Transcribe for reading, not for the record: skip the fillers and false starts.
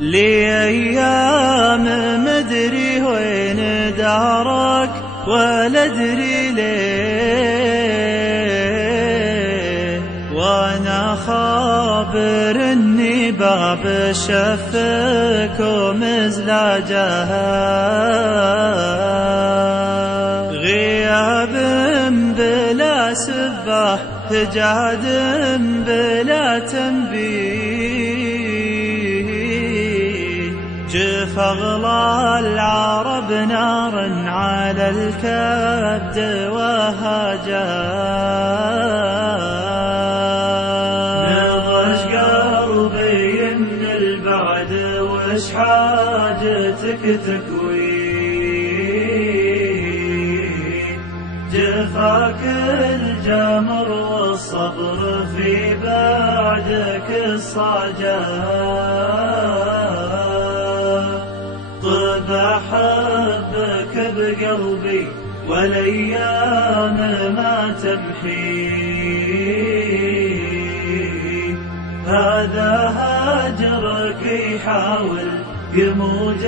لي أيام مدري وين دارك ولا أدري ليه، وأنا خابر إني باب شفك ومزلاجها، غياب بلا سباح هجاد بلا تنبيه، جف أغلى العرب نار على الكبد وهاجا، نضج قلبي من البعد وش حاجتك تكوي، جفاك الجمر والصبر في بعدك الصاجا، طب أحبك بقلبي والأيام ما تمحي، هذا هجرك يحاول يموج